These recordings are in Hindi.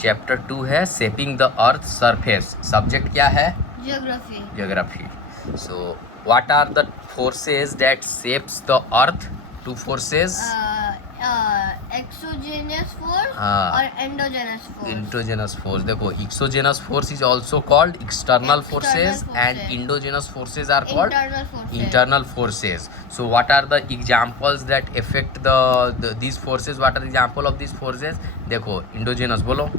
चैप्टर 2 है shaping the earth surface. Subject क्या है? Geography. So what are the forces that shapes the earth? Two forces. Exogenous force हाँ. और endogenous force. Endogenous force, देखो exogenous force is also called external forces and forces. endogenous forces are called Internal forces. internal forces. So what are the examples that affect these forces? What are the example of these forces? देखो endogenous बोलो.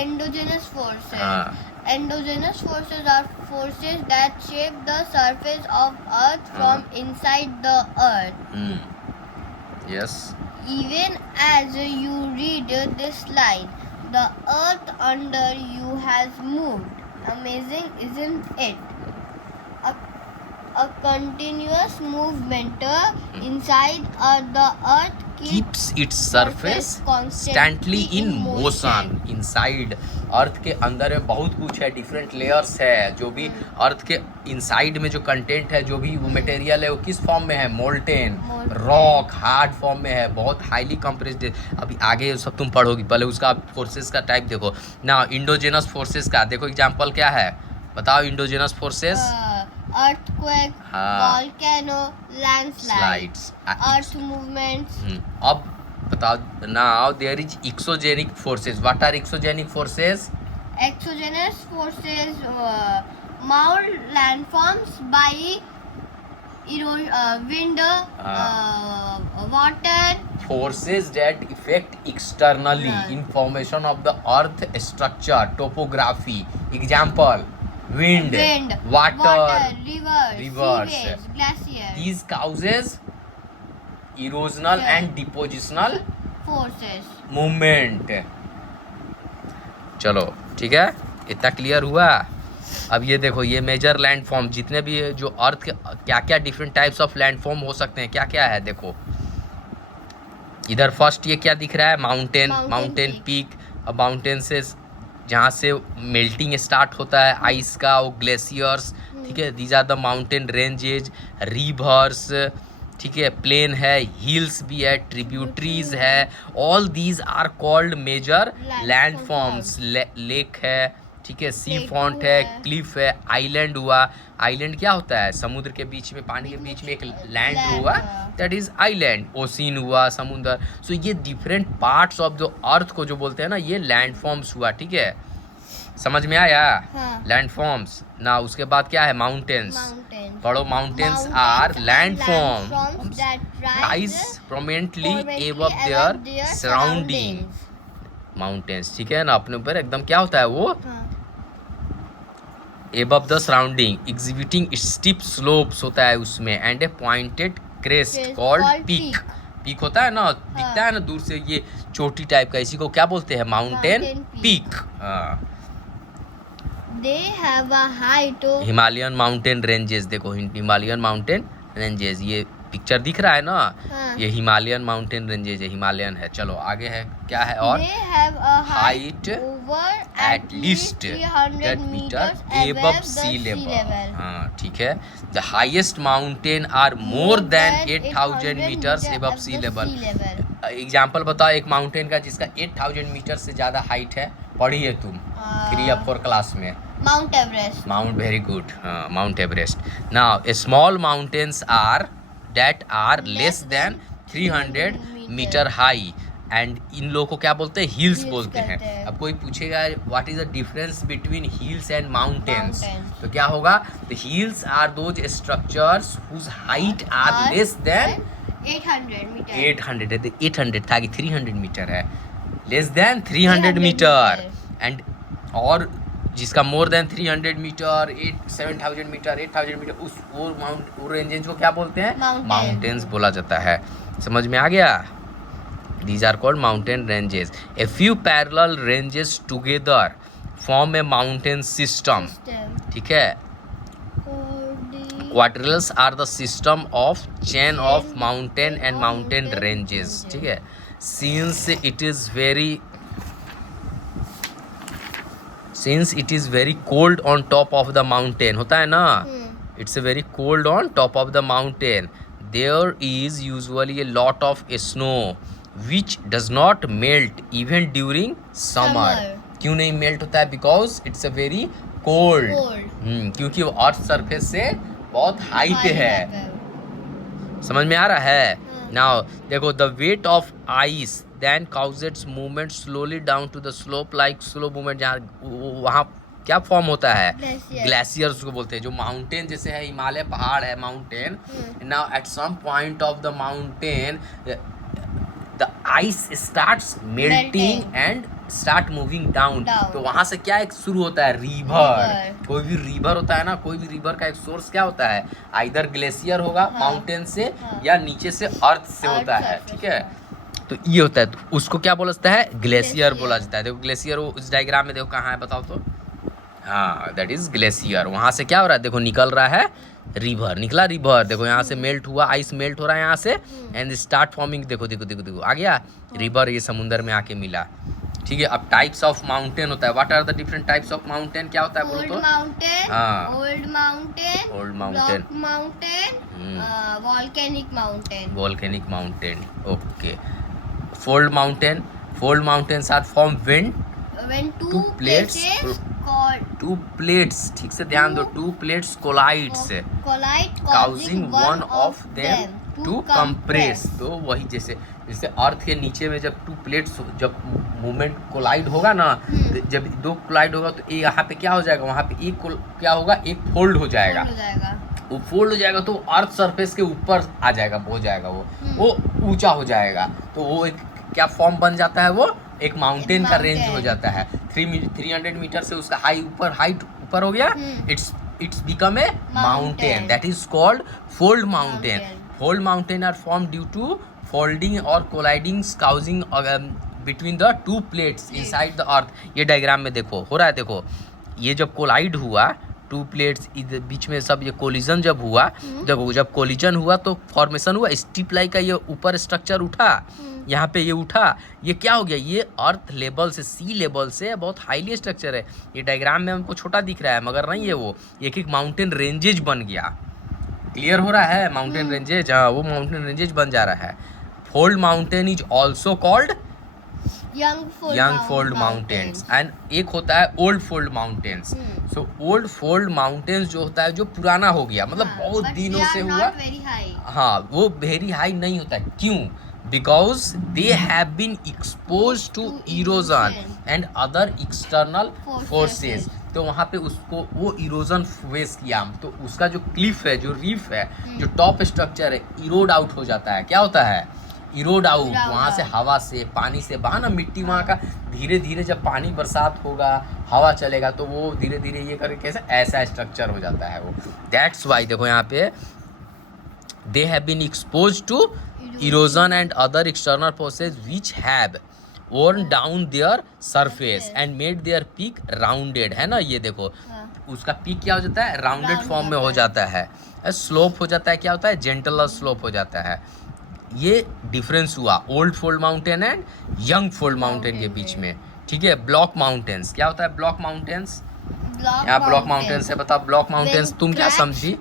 Endogenous forces. हाँ. Endogenous forces are forces that shape the surface of Earth from inside the Earth. Yes. Even as you read this line, the Earth under you has moved. Amazing, isn't it? A continuous movement inside the Earth keeps its surface constantly in motion. Inside अर्थ के अंदर में बहुत कुछ है, डिफरेंट लेयर्स है। जो भी अर्थ के इनसाइड में जो कंटेंट है, जो भी वो मटेरियल है, वो किस फॉर्म में है? मोल्टेन, रॉक, हार्ड फॉर्म में है, बहुत हाईली कंप्रेस्ड। अभी आगे सब तुम पढ़ोगी, पहले उसका फोर्सेस का टाइप देखो ना। इंडोजेनस फोर्सेस का देखो एग्जांपल क्या है, बताओ। Endogenous forces earthquake, volcano, landslides, earth movements. अब बताओ। Now there is exogenic forces. What are exogenic forces? Exogenous forces mount landforms by wind, water. Forces that affect externally information of the earth structure, topography. Example: wind, water, rivers, seaways, glaciers. These causes erosional and depositional forces. movement. चलो ठीक है, इतना क्लियर हुआ। अब ये देखो, ये मेजर लैंडफॉर्म जितने भी जो अर्थ के क्या क्या डिफरेंट टाइप्स ऑफ लैंडफॉर्म हो सकते हैं, क्या क्या है देखो। इधर फर्स्ट ये क्या दिख रहा है? Mountain, mountain peak. अब माउंटेन से जहाँ से मेल्टिंग स्टार्ट होता है आइस का, वो ग्लेशियर्स, ठीक है। These are the mountain ranges, rivers, ठीक है, प्लेन है, हिल्स भी है, ट्रिब्यूटरीज है। All these are called major landforms. Lake है, ठीक है, सी फॉन्ट है, क्लिफ है, आइलैंड हुआ। आइलैंड क्या होता है? समुद्र के बीच में, पानी के बीच में एक लैंड हुआ, दैट इज आइलैंड। ओशिन हुआ, समुद्र। सो ये different parts of the earth को जो बोलते हैं ना, ये लैंडफॉर्म्स हुआ, ठीक है। समझ में आया? लैंडफॉर्म्स ना। उसके बाद क्या है? माउंटेन्स। पढ़ो। Mountains are landforms rise prominently above their surrounding. Mountains, ठीक है ना, अपने ऊपर एकदम क्या होता है वो? above the surrounding, exhibiting steep slopes होता है उसमें, and a pointed crest called peak. Peak होता है ना, दिखता है ना दूर से, ये चोटी टाइप का, इसी को क्या बोलते हैं? Mountain peak. They have a height of Himalayan mountain ranges. देखो हिमालयन माउंटेन रेंजेस, ये पिक्चर दिख रहा है ना, ये हिमालयन माउंटेन रेंजेस है, हिमालयन है। चलो आगे है, क्या है और? They have a height at least 300 meters above sea level. हाँ ठीक है। The highest mountain are more than 8,000 meters above sea level. Example बताओ एक माउंटेन का जिसका 8,000 मीटर से ज़्यादा हाइट है। पढ़ी है तुम 3 या 4 क्लास में? Mount Everest. Mount, very good. Mount Everest. Now, small mountains are that are less than 300 meter high. And in लोगों को क्या बोलते हैं? हिल्स बोलते हैं। अब कोई पूछेगा what is the difference between hills and mountains, तो क्या होगा? The hills are those structures whose height are less than 800 metre. 800 था कि 300 मीटर है? Less than 300 metre. एंड और जिसका more than 300 metre, 7,000 metre, 8,000 metre, उस वो रेंजेस को क्या बोलते हैं? माउंटेन्स बोला जाता है। समझ में आ गया? These are called mountain ranges. A few parallel ranges together form a mountain system. ठीक है। Quadrilaterals are the system of chain of mountain and mountain ranges. ठीक है। Since it is very cold on top of the mountain, होता है ना? It's a very cold on top of the mountain. There is usually a lot of snow which does not melt even during summer. Summer. क्यों नहीं मेल्ट होता है? Because it's a very cold. Cold. क्योंकि वो अर्थ सरफेस से बहुत हाई पे High है। रहता है। समझ में आ रहा है? हाँ। नाउ देखो, the weight of ice then causes movement slowly down to the slope, like slow movement. जहाँ वहाँ क्या फॉर्म होता है? Glacier. ग्लेशियर्स को बोलते हैं। जो माउंटेन जैसे है, हिमालय पहाड़ है, mountain. Now at some point of the mountain the ice starts melting Melting. And start moving down. Down. तो वहां से क्या एक शुरू होता है? रिवर। कोई भी रिवर होता है ना, कोई भी रिवर का एक सोर्स क्या होता है? आइदर ग्लेशियर होगा, हाँ। माउंटेन से, हाँ। या नीचे से अर्थ से Earth होता है। surface ठीक है, होता तो ये होता है। तो उसको क्या बोला जाता है? Glacier Glacier. बोला जाता है। देखो ग्लेशियर वो उस डायग्राम में देखो कहाँ है, बताओ तो। हाँ, दैट इज ग्लेशियर। वहां से क्या हो रहा है? देखो निकल रहा है रिवर, निकला रिवर। देखो यहाँ से मेल्ट हुआ, आइस मेल्ट हो रहा है यहाँ से, एंड स्टार्ट फॉर्मिंग। देखो देखो देखो देखो आ गया रिवर, ये समुद्र में आके मिला। ठीक है, अब टाइप्स ऑफ माउंटेन होता है। What are the different types of mountain? क्या होता है बोलो Old तो? mountain. हाँ। Old mountain. Old mountain. Block mountain. Volcanic mountain. Volcanic mountain. Okay. Fold mountain. Fold mountains are form when When Two two plates places called two plates, ठीक से ध्यान दो, two plates collides collide, causing one of them to compress। तो वही जैसे जैसे अर्थ के नीचे में जब टू प्लेट्स, जब मूवमेंट कोलाइड होगा ना, जब दो कोलाइड होगा तो यहाँ पे क्या हो जाएगा? वहाँ पे एक क्या होगा? एक फोल्ड हो जाएगा। हो जाएगा। वो फोल्ड हो जाएगा तो अर्थ सरफेस के ऊपर आ जाएगा, हो जाएगा वो ऊंचा हो जाएगा। तो वो एक क्या फॉर्म बन जाता है? वो एक माउंटेन का रेंज हो जाता है। 300 मीटर से उसका हाइट ऊपर हो गया, it's become a mountain. That is called fold mountain. Fold mountain are form due to folding और colliding causing between the two plates inside the earth. ये डायग्राम में देखो हो रहा है। देखो ये जब कोलाइड हुआ, टू प्लेट्स बीच में सब ये कोलिजन जब हुआ, देखो जब कोलिजन हुआ तो फॉर्मेशन हुआ, स्टीप लाइक का ये ऊपर स्ट्रक्चर उठा, यहाँ पे ये उठा। ये क्या हो गया? ये अर्थ लेवल से, सी लेवल से बहुत हाईली स्ट्रक्चर है। ये डायग्राम में हमको छोटा दिख रहा है मगर नहीं है, वो एक एक माउंटेन रेंजेज बन गया। क्लियर हो रहा है? माउंटेन रेंजेज, हाँ वो माउंटेन रेंजेज बन जा रहा है। Fold mountain is also called young fold mountains, and एक होता है old fold mountains. So old fold mountains जो होता है, जो पुराना हो गया, मतलब बहुत दिनों से हुआ, हाँ वो वेरी हाई नहीं होता है। क्यों? Because they have been expose to erosion and other external forces. तो वहाँ पे उसको वो इरोजन फेस किया, तो उसका जो क्लिफ है, जो रीफ है, जो टॉप स्ट्रक्चर है, इरोड आउट हो जाता है। क्या होता है? इरोड आउट। वहाँ से हवा से, पानी से बहा ना मिट्टी, वहाँ का धीरे धीरे जब पानी बरसात होगा, हवा चलेगा तो वो धीरे धीरे ये करके कैसे ऐसा स्ट्रक्चर हो जाता है वो। दैट्स वाई देखो यहाँ पे they have been expose to erosion and other external forces which have worn down their surface and made their peak rounded। है ना, ये देखो उसका पीक क्या हो जाता है? राउंडेड फॉर्म में हो जाता है। स्लोप हो जाता है, क्या होता है? जेंटल स्लोप हो जाता है। ये डिफरेंस हुआ old fold mountain and young fold mountain के बीच में। ठीक है, ब्लॉक माउंटेन्स क्या होता है? ब्लॉक माउंटेन्स, यहाँ ब्लॉक माउंटेन्स है। बताओ ब्लॉक माउंटेन्स तुम क्या समझी?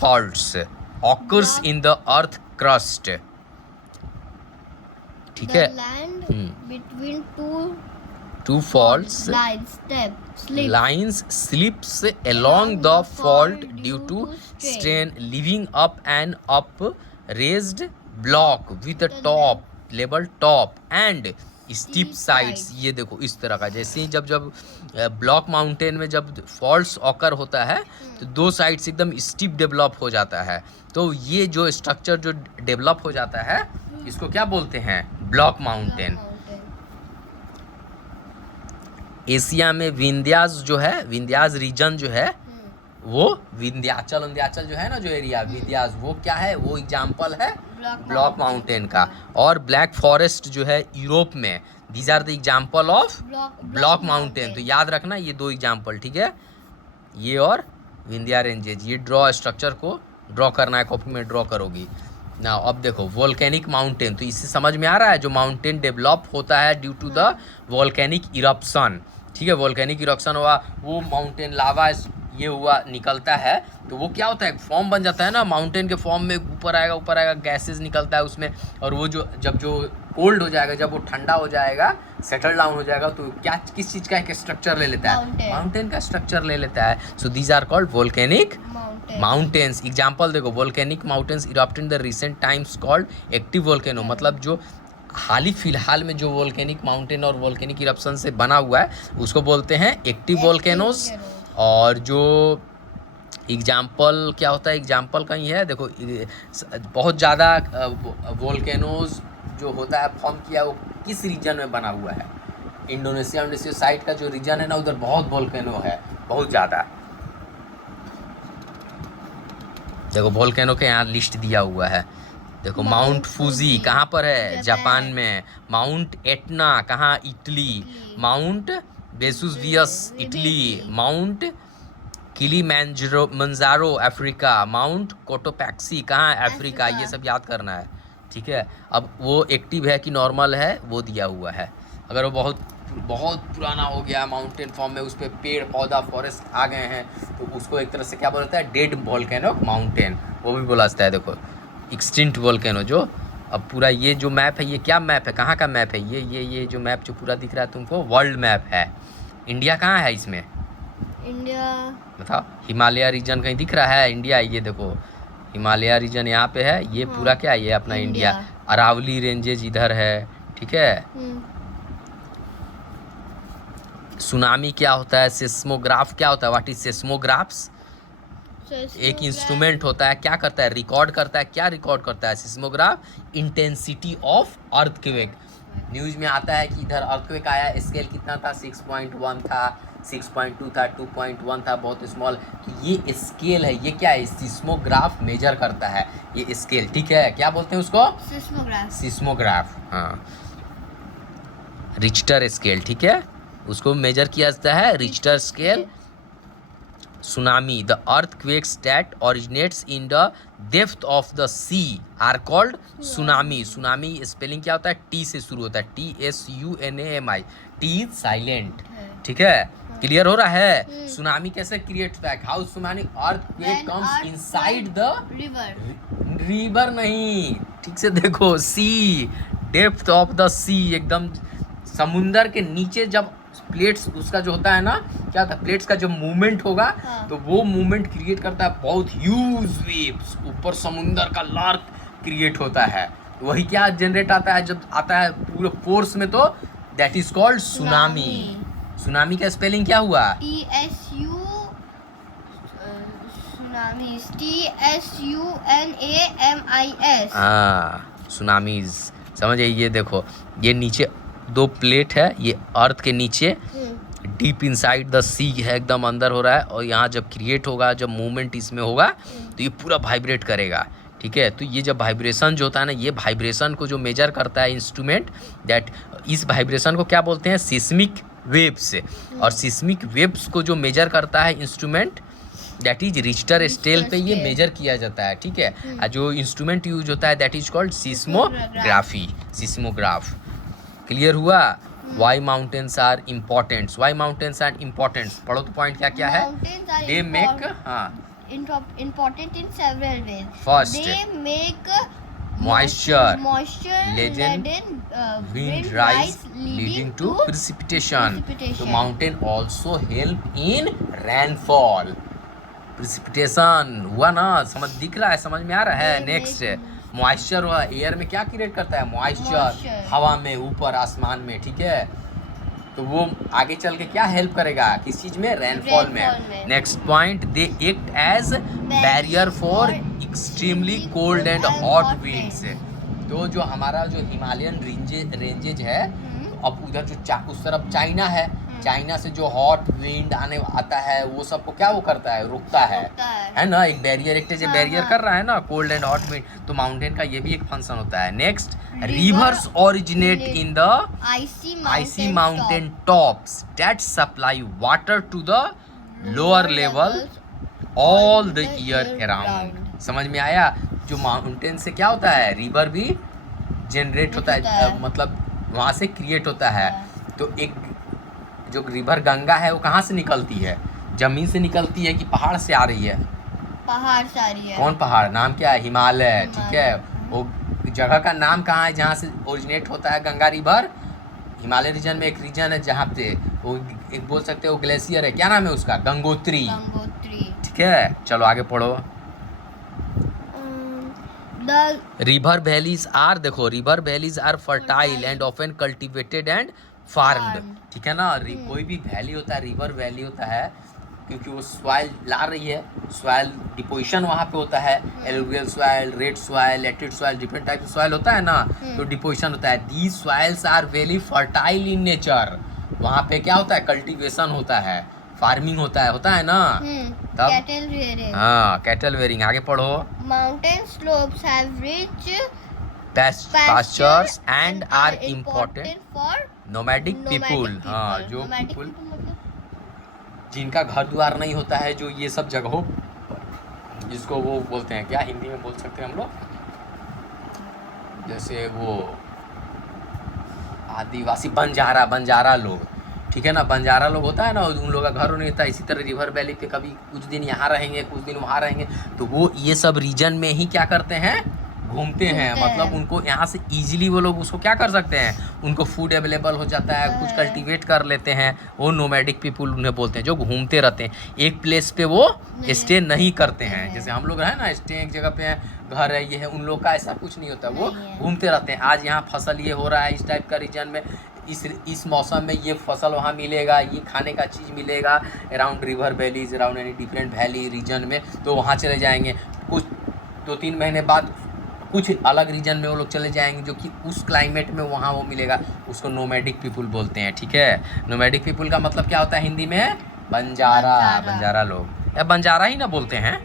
Faults occurs in the earth crust. ठीक है, between two faults lines slips along the fault due to strain, leaving up an upraised block with a top level top and steep sides। ये देखो इस तरह का, जैसे ही जब ब्लॉक माउंटेन में जब फॉल्ट्स ऑकर होता है तो दो साइड से एकदम स्टीप डेवलप हो जाता है। तो ये जो स्ट्रक्चर जो डेवलप हो जाता है इसको क्या बोलते हैं? Block mountain. एशिया में विंध्यास जो है, विंध्यास रीजन जो है, वो विंध्याचल जो है ना, जो एरिया विंध्यास, वो क्या है? वो एग्जाम्पल है ब्लॉक माउंटेन का। और ब्लैक फॉरेस्ट जो है यूरोप में, these are the example of block mountain. तो याद रखना ये दो एग्जाम्पल, ठीक है, ये और विंध्या रेंजेज। ये ड्रॉ स्ट्रक्चर को ड्रॉ करना है, कॉपी में ड्रॉ करोगी ना। अब देखो वोल्केनिक माउंटेन, तो इससे समझ में आ रहा है जो माउंटेन डेवलप होता है due to the volcanic eruption. ठीक है, वोल्केनिक इरप्शन हुआ, वो माउंटेन लावा ये हुआ निकलता है तो वो क्या होता है, फॉर्म बन जाता है ना, माउंटेन के फॉर्म में ऊपर आएगा, गैसेस निकलता है उसमें, और वो जो जब जो कोल्ड हो जाएगा, जब वो ठंडा हो जाएगा, सेटल डाउन हो जाएगा, तो क्या किस चीज़ का एक स्ट्रक्चर ले लेता है, माउंटेन का स्ट्रक्चर ले लेता है. So these are called volcanic mountains. Example देखो, volcanic mountains erupt in the recent times called active volcano. मतलब जो हाल ही फिलहाल में जो वोल्केनिक माउंटेन और वोल्केनिक इरप्शन से बना हुआ है उसको बोलते हैं एक्टिव वोल्केनोस. और जो एग्जाम्पल क्या होता है, एग्जाम्पल कहीं है देखो, बहुत ज़्यादा वोल्केनोज जो होता है फॉर्म किया वो किस रीजन में बना हुआ है, इंडोनेशिया साइड का जो रीजन है ना, उधर बहुत वोल्केनो है, बहुत ज़्यादा. देखो वोल्केनो के यहाँ लिस्ट दिया हुआ है. देखो माउंट फूजी कहाँ पर है, जापान में. माउंट एटना कहाँ, Italy. Mount Vesuvius Italy. Mount Kilimanjaro Africa. Mount Cotopaxi कहाँ है, अफ्रीका. ये सब याद करना है, ठीक है. अब वो एक्टिव है कि नॉर्मल है वो दिया हुआ है. अगर वो बहुत बहुत पुराना हो गया माउंटेन फॉर्म में, उस पर पेड़ पौधा फॉरेस्ट आ गए हैं, तो उसको एक तरह से क्या बोलता है, डेड वोल्केनो माउंटेन, वो भी बोला जाता है. देखो एक्सटिंक्ट वोल्केनो. जो अब पूरा ये जो मैप है, ये क्या मैप है, कहाँ का मैप है, ये जो मैप जो पूरा दिख रहा है तुमको, वर्ल्ड मैप है. इंडिया कहाँ है इसमें, इंडिया बताओ. हिमालय रीजन कहीं दिख रहा है, इंडिया. ये देखो हिमालय रीजन यहाँ पे है, ये पूरा क्या है, ये अपना इंडिया. अरावली रेंजेज इधर है, ठीक है. सुनामी क्या होता है, सेस्मोग्राफ क्या होता है, व्हाट इज सेस्मोग्राफ्स. एक इंस्ट्रूमेंट होता है, क्या करता है, रिकॉर्ड करता है. क्या रिकॉर्ड करता है seismograph, intensity of earthquake. News में आता है कि इधर अर्थक्वेक आया, स्केल कितना था, 6.1 था, 6.2 था, 2.1 था, बहुत स्मॉल. तो ये स्केल है, ये क्या है, सिस्मोग्राफ मेजर करता है ये स्केल, ठीक है. क्या बोलते हैं उसको, सिस्मोग्राफ. हाँ, रिक्टर स्केल, ठीक है, उसको मेजर किया जाता है, Richter scale. Tsunami, the earthquakes that originates in the depth of the sea are called tsunami. Tsunami spelling क्या होता है, टी से शुरू होता है, TSUNAMI. टी साइलेंट, ठीक है. क्लियर हो रहा है. सुनामी कैसे क्रिएट होता है, how tsunami, earthquake comes inside the river. नहीं, ठीक से देखो, सी, डेप्थ ऑफ द सी, एकदम समुंदर के नीचे जब प्लेट्स उसका जो होता है ना, क्या होता है, प्लेट्स का जब मूवमेंट होगा, तो वो मूवमेंट क्रिएट करता है बहुत ह्यूज वेव्स, ऊपर समुंदर का लार्क क्रिएट होता है. वही क्या जनरेट आता है, जब आता है पूरे फोर्स में, तो that is called tsunami. Tsunami का स्पेलिंग क्या हुआ, TSUNAMIS. हाँ, सुनामीज. समझ आइए. ये देखो, ये नीचे दो प्लेट है, ये अर्थ के नीचे डीप इनसाइड द सी है, एकदम अंदर हो रहा है. और यहाँ जब क्रिएट होगा, जब मूवमेंट इसमें होगा, तो ये पूरा वाइब्रेट करेगा, ठीक है. तो ये जब वाइब्रेशन जो होता है ना, ये वाइब्रेशन को जो मेजर करता है इंस्ट्रूमेंट, दैट इस वाइब्रेशन को क्या बोलते हैं, सिस्मिक वेव्स. और सिस्मिक वेव्स को जो मेजर करता है instrument, that is Richter scale पे ये मेजर किया जाता है, ठीक है. और जो इंस्ट्रूमेंट यूज होता है that is called seismography, seismograph. Clear हुआ. Why mountains are important, why mountains are important. पढ़ो तो पॉइंट क्या क्या है, दे मेक, हाँ, important in several ways. First, they make moisture laden wind rise leading to precipitation. So mountain also help in rainfall. precipitation हुआ ना, समझ दिख रहा है, समझ में आ रहा है. नेक्स्ट, मॉइस्चर हुआ, एयर में क्या क्रिएट करता है, मॉइस्चर, हवा में, ऊपर आसमान में, ठीक है. तो वो आगे चल के क्या हेल्प करेगा, किस चीज में, रेनफॉल में. Next point, they act as barrier for extremely cold and hot winds. तो जो हमारा जो हिमालयन रेंजेज है, अब उधर जो उस तरफ चाइना है, चाइना से जो हॉट विंड आने आता है, वो सबको क्या वो करता है, रुकता है ना. एक बैरियर, एक बैरियर कर रहा है ना, कोल्ड एंड हॉट विंड. तो माउंटेन का ये भी एक फंक्शन होता है. Next, rivers originate in the icy mountain tops that supply water to the lower level all the year around. समझ में आया. जो माउंटेन से क्या होता है, रिवर भी जनरेट होता है, मतलब वहाँ से क्रिएट होता है. तो एक जो रिवर गंगा है वो कहाँ से निकलती है, जमीन से निकलती है कि पहाड़ से आ रही है? पहाड़ से आ रही है। कौन पहाड़? नाम क्या है? हिमालय। ठीक है, हिमालय। वो जगह का नाम कहाँ है जहाँ से ओरिजिनेट होता है गंगा रिवर? हिमालय रीजन में एक रीजन है जहाँ पे वो एक बोल सकते हो ग्लेशियर है, क्या नाम है उसका? गंगोत्री। गंगोत्री। ठीक है, चलो आगे पढ़ो। द रिवर वैलीज आर, देखो river valleys are fertile and often cultivated and farmed. ठीक है ना, कोई भी वैली होता है, रिवर वैली होता है, क्योंकि वो सॉइल ला रही है, सॉइल डिपोजिशन वहाँ पे होता है, alluvial soil, red soil, laterite soil, different type of soil होता है ना, तो डिपोजिशन होता है। These soils are very fertile in nature. वहाँ पे क्या होता है? कल्टीवेशन होता है, फार्मिंग होता है ना। तब कैटल रेयरिंग। हाँ, कैटल वेयरिंग। आगे पढ़ो। Mountain slopes have rich pastures and are important for nomadic people। हाँ, जो people जिनका घर द्वार नहीं होता है, जो ये सब जगहों, जिसको वो बोलते हैं, क्या हिंदी में बोल सकते हैं हम लोग, जैसे वो आदिवासी, बंजारा लोग। ठीक है ना, बंजारा लोग होता है ना, उन लोगों का घर नहीं होता। इसी तरह रिवर वैली पे कभी कुछ दिन यहाँ रहेंगे, कुछ दिन वहाँ रहेंगे, तो वो ये सब रीजन में ही क्या करते हैं? घूमते हैं। मतलब उनको यहाँ से इजीली वो लोग उसको क्या कर सकते हैं? उनको फूड अवेलेबल हो जाता है, कुछ कल्टीवेट कर लेते हैं। वो नोमैडिक पीपल उन्हें बोलते हैं, जो घूमते रहते हैं, एक प्लेस पे वो स्टे नहीं करते हैं। जैसे हम लोग है ना, स्टे एक जगह पे है, घर है, ये है, उन लोग का ऐसा कुछ नहीं होता, वो घूमते रहते हैं। आज यहाँ फसल ये हो रहा है, इस टाइप का रीजन में, इस मौसम में ये फसल वहाँ मिलेगा, ये खाने का चीज़ मिलेगा around river valleys, around any different valley region में, तो वहाँ चले जाएंगे। कुछ 2-3 महीने बाद कुछ अलग रीजन में वो लोग चले जाएंगे, जो कि उस क्लाइमेट में वहाँ वो मिलेगा, उसको नोमैडिक पीपल बोलते हैं। ठीक है, नोमैडिक पीपल का मतलब क्या होता है हिंदी में? बंजारा लोग, या बंजारा ही ना बोलते हैं।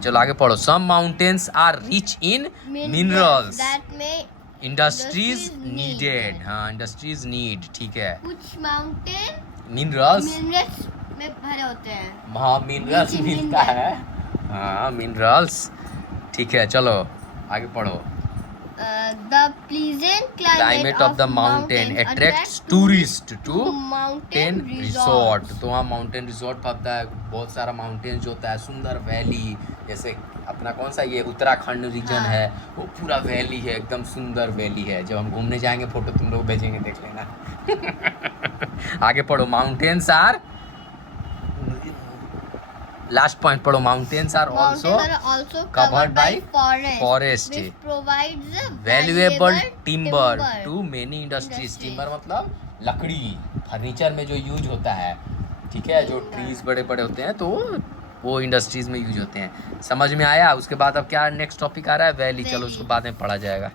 चलो आगे पढ़ो। Some mountains are rich in minerals industries needed. हाँ, इंडस्ट्रीज नीड। ठीक है, कुछ माउंटेन मिनरल्स में भरे होते हैं। हाँ, मिनरल्स मिलता है। हाँ, मिनरल्स। ठीक है, चलो आगे पढ़ो। The pleasant climate of the mountain attracts tourists to mountain resort। तो वहाँ माउंटेन रिजॉर्ट पड़ता है, बहुत सारा माउंटेन जो होता है, सुंदर वैली, जैसे अपना कौन सा ये उत्तराखंड रीजन है, वो पूरा वैली है, एकदम सुंदर वैली है। जब हम घूमने जाएंगे, फोटो तुम लोग भेजेंगे, देख लेना। आगे पढ़ो। माउंटेन्स आर, लास्ट पॉइंट पढ़ो। Mountains are also covered by forest provides valuable timber to many industries. Timber मतलब लकड़ी, फर्नीचर में जो यूज होता है। ठीक है, जो ट्रीज बड़े बड़े होते हैं, तो वो इंडस्ट्रीज में यूज होते हैं। समझ में आया? उसके बाद अब क्या नेक्स्ट टॉपिक आ रहा है? वैली। चलो उसको बाद में पढ़ा जाएगा।